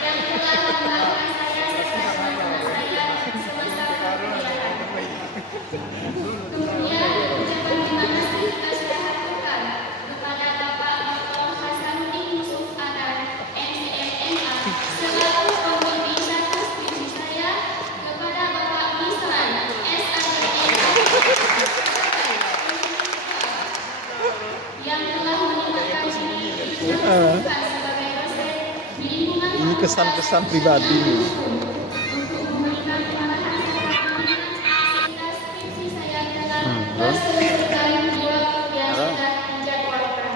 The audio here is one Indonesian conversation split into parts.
yang telah membanggakan saya serta teman-teman saya semasa perkuliahan. Kemudian ucapan terima kasih asyhadulillah kepada Bapak Dr. Hasanuddin Yusuf Arar, MCMMA, selaku pembimbing satu skripsi saya, kepada Bapak Misran, SADM, yang telah melibatkan diri sebagai dosen di lingkungan Ini kesan-kesan pribadi nih. untuk memberikan pengarahan sehingga skripsi saya telah terselesaikan di waktu yang sudah dijadwalkan.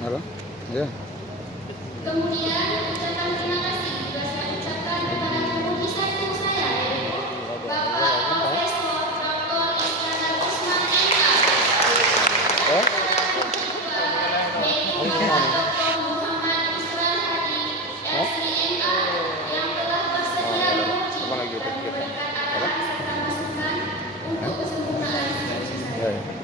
Halo? Ya. Kemudian ucapan terima kasih juga saya ucapkan kepada penghuni satu saya, yaitu Bapak Profesor Dr. Iskandar Usman MA, Oh? yaitu Bapak Dr. Muhammad Isran Hadi, SIMA, yang telah bersedia menguji dan memberikan arahan serta masukan untuk kesempurnaan skripsi saya. Ya, ya.